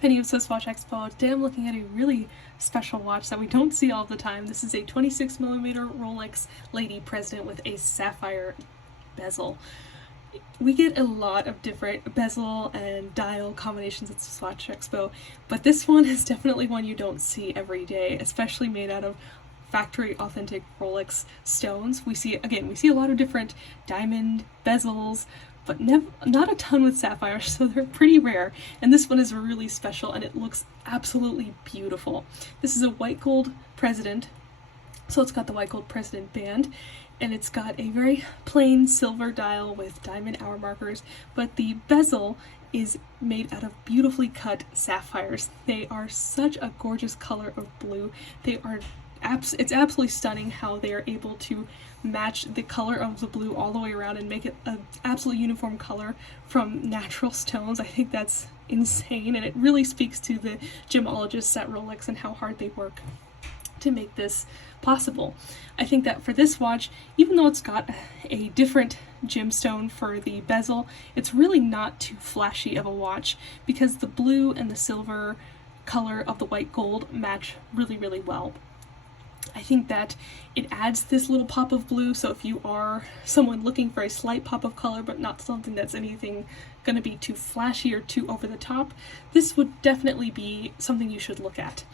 Penny of SwissWatchExpo. Today I'm looking at a really special watch that we don't see all the time. This is a 26mm Rolex Lady President with a sapphire bezel. We get a lot of different bezel and dial combinations at SwissWatchExpo, but this one is definitely one you don't see every day, especially made out of factory authentic Rolex stones. We see a lot of different diamond bezels, but not a ton with sapphires, so they're pretty rare. And this one is really special and it looks absolutely beautiful. This is a white gold President, so it's got the white gold President band, and it's got a very plain silver dial with diamond hour markers, but the bezel is made out of beautifully cut sapphires. They are such a gorgeous color of blue. It's absolutely stunning how they are able to match the color of the blue all the way around and make it an absolute uniform color from natural stones. I think that's insane, and it really speaks to the gemologists at Rolex and how hard they work to make this possible. I think that for this watch, even though it's got a different gemstone for the bezel, it's really not too flashy of a watch because the blue and the silver color of the white gold match really, really well. I think that it adds this little pop of blue, so if you are someone looking for a slight pop of color but not something that's anything going to be too flashy or too over the top, this would definitely be something you should look at.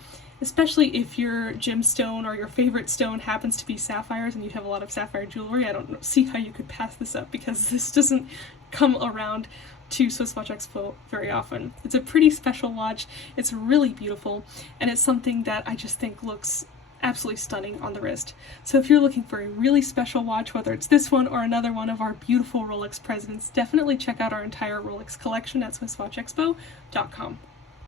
Especially if your gemstone or your favorite stone happens to be sapphires and you have a lot of sapphire jewelry. I don't see how you could pass this up because this doesn't come around to SwissWatchExpo very often. It's a pretty special watch, it's really beautiful, and it's something that I just think looks absolutely stunning on the wrist. So if you're looking for a really special watch, whether it's this one or another one of our beautiful Rolex Presidents, definitely check out our entire Rolex collection at SwissWatchExpo.com.